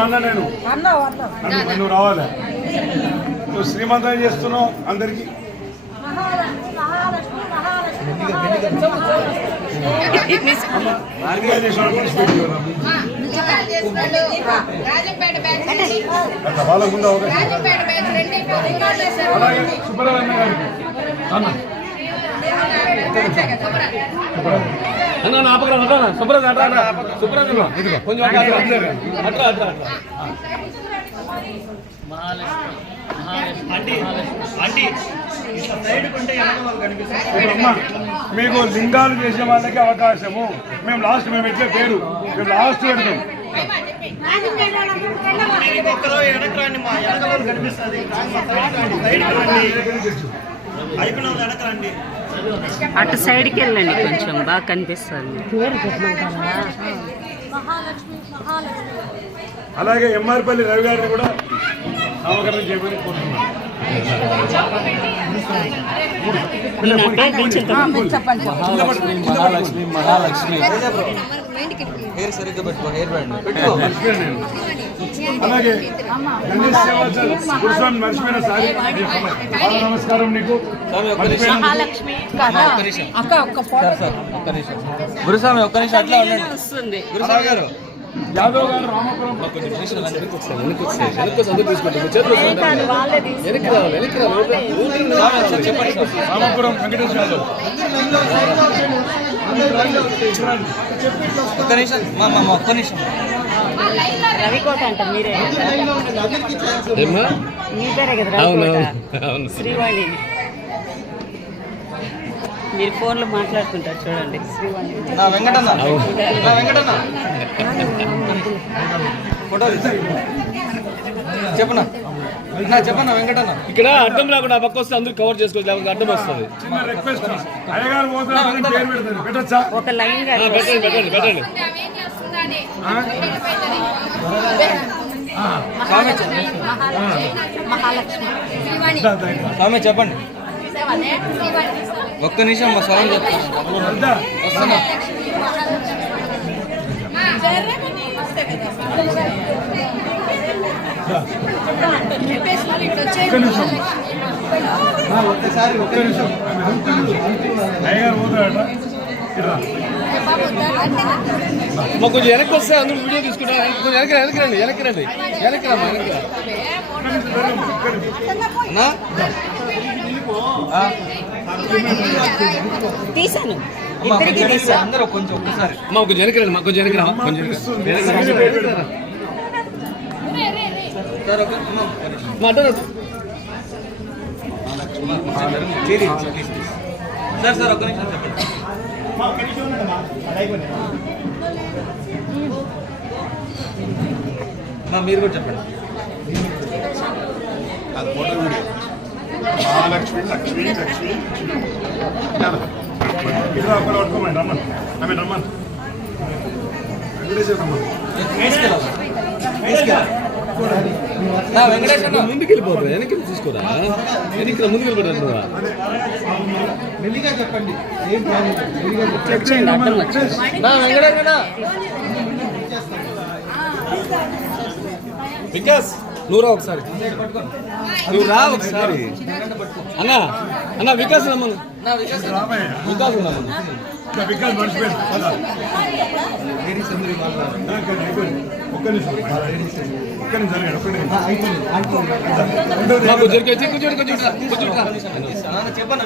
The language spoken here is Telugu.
అన్న నేను. నువ్వు రావాలి? నువ్వు శ్రీమంతం చేస్తున్నావు అందరికి. వాళ్ళకుండా అన్న. అన్న సుబ్రత్ అట్రా సుబ్రత్ కొంచెం అట్రా అట్రా అట్రా మీకు లింగాలు చేసే వాళ్ళకి అవకాశము. మేము లాస్ట్ మేము ఎట్లే పేరు? మేము లాస్ట్ పెడతాం. కనిపిస్తుంది సైడ్ అటు సైడ్కి వెళ్ళండి కొంచెం బాగా కనిపిస్తుంది. అలాగే ఎంఆర్పల్లి రవి గారిని కూడా నామకరణం చేయమని కోరుతున్నాను మహాలక్ష్మి హెయిర్ సరిగ్గా పెట్టుకో హెయిర్ బ్యాండ్. పెట్టుకో. అలాగే గురుస్వామి మర్చిపోయిన సారి నమస్కారం నీకు. గురుస్వామి ఒక్క నిమిషం అట్లా ఉండండి. వస్తుంది. గురుస్వామి గారు యాదవ్ గారు రామపురం వెనక్కి వెనక్కి. వెనక్కి రావాలి వెనక్కి రావాలి. చెప్పండి. రామపురం యాదవ్. ఒక్క నిమిషం మా మా ఒక్క నిమిషం. రవికోట అంట మీరే? మీ పేరే కదా అవును రవికోట అవును శ్రీవాణి. మీరు ఫోన్లో మాట్లాడుకుంటారు చూడండి. శ్రీవాణి. నా వెంకటన్న. నా వెంకటన్న. చెప్పనా? వెంకటన్న? ఇక్కడ అడ్డం రాకుండా ఆ పక్క వస్తే అందరూ కవర్ చేసుకోవచ్చు లేకపోతే అడ్డం వస్తుంది. పెట్టండి. స్వామి చెప్పండి. ఒక్క నిమిషం మా స్వామి చెప్తాను వస్తున్నా చెప్పేసి వాళ్ళు ఇటు వచ్చేయండి. ఒక్క నిమిషం ఒక్కసారి ఒక్క నిమిషం మా కొంచెం వెనక్కి వస్తే అందరూ వీడియో తీసుకుంటారు. కొంచెం వెనక్కి వెనక్కి రండి వెనక్కి రండి. వెనక్కి రమ్మా వెనక్కి తీసాను. ఇద్దరికి కొంచెం తీసా. అందరూ కొంచెం ఒక్కసారి. అమ్మా కొంచెం వెనక్కి రండి మా కొంచెం వెనక్కి రా. కొంచెం వెనక్కి రా. సార్. సార్ ఒక్క నిమిషం చెప్పండి మీరు కూడా చెప్పండి మహాలక్ష్మి లక్ష్మి లక్ష్మి పట్టుకోమండి రమ్మన్ ఆమె రమ్మన్ వెంకటేశ్వర రమ్మన్ వెంకటేశ్వర నువ్వు ముందుకు వెళ్ళిపోతావు వెనక్కి తీసుకోరా? వెనక్కి ముందుకు నా వెంకటేశ్వర వికాస్ నువ్వు రా ఒకసారి. నువ్వు రా ఒకసారి. అన్న అన్న వికాస్ రమ్మను. వికాస్ రమ్మను. వికాస్ మర్చిపోయాడు ఒక్క నిమిషం ఒక్క నిమిషం చెప్పండి